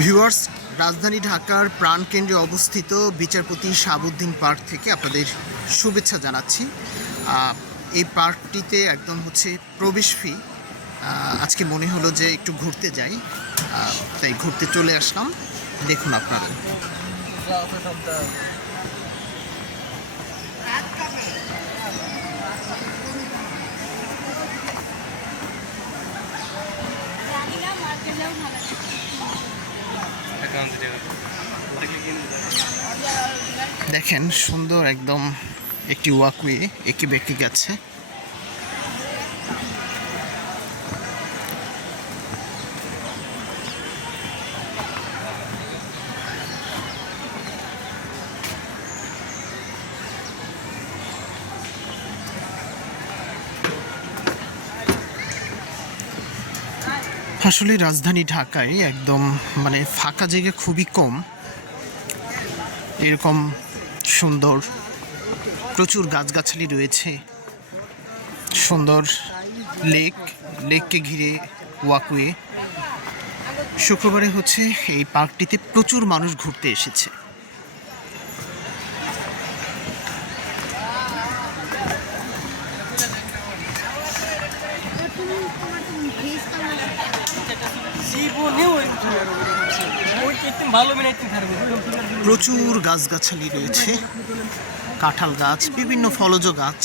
Viewers, রাজধানী ঢাকার প্রাণকেন্দ্রে অবস্থিত বিচারপতি শাহাবুদ্দিন পার্ক থেকে আপনাদের শুভেচ্ছা জানাচ্ছি। এই পার্কটিতে একদম প্রবেশ ফি। আজকে মনে হলো যে একটু ঘুরতে যাই, তাই ঘুরতে চলে আসলাম। দেখুন আপনারা। দেখেন, সুন্দর একদম একটি ওয়াকওয়ে এঁকে বেঁকে গেছে। আসলে রাজধানী ঢাকায় একদম ফাঁকা জায়গা খুবই কম। এরকম সুন্দর প্রচুর গাছগাছালি রয়েছে, সুন্দর লেককে ঘিরে ওয়াকওয়ে। শুক্রবারে এই পার্কটিতে প্রচুর মানুষ ঘুরতে এসেছে। প্রচুর গাছগাছালি রয়েছে, কাঁঠাল গাছ, বিভিন্ন ফলজ গাছ।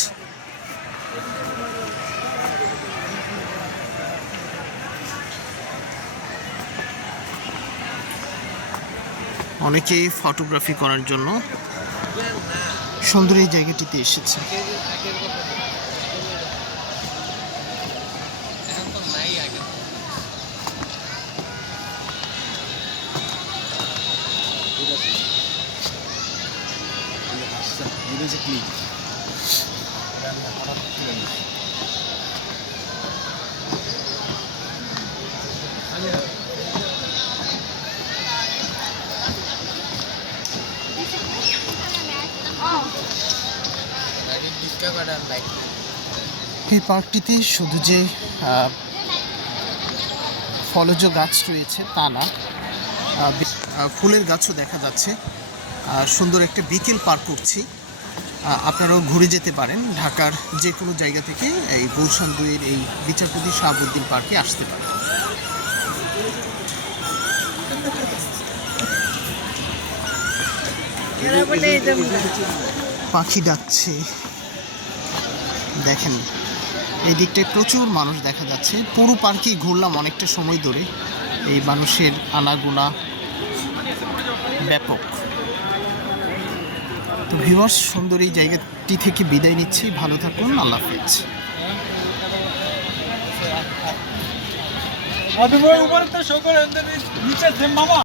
অনেকে ফটোগ্রাফি করার জন্য সুন্দর এই জায়গাটিতে এসেছে। এই পার্কটিতে শুধু যে ফলজ গাছ রয়েছে তা না, ফুলের গাছও দেখা যাচ্ছে। সুন্দর একটা বিকেল পার করছি। আপনারাও ঘুরে যেতে পারেন, ঢাকার যে কোনো জায়গা থেকে এই গুলশান 2-এর এই বিচারপতি শাহাবুদ্দিন পার্কে আসতে পারেন। পাখি ডাকছে, দেখেন এই দিকটায় প্রচুর মানুষ দেখা যাচ্ছে। পুরো পার্কেই ঘুরলাম অনেকটা সময় ধরে, এই মানুষের আনাগোনা ব্যাপক। তো ভিউয়ার্স, সুন্দর এই জায়গাটি থেকে বিদায় নিচ্ছি। ভালো থাকুন, আল্লাহ হাফেজ।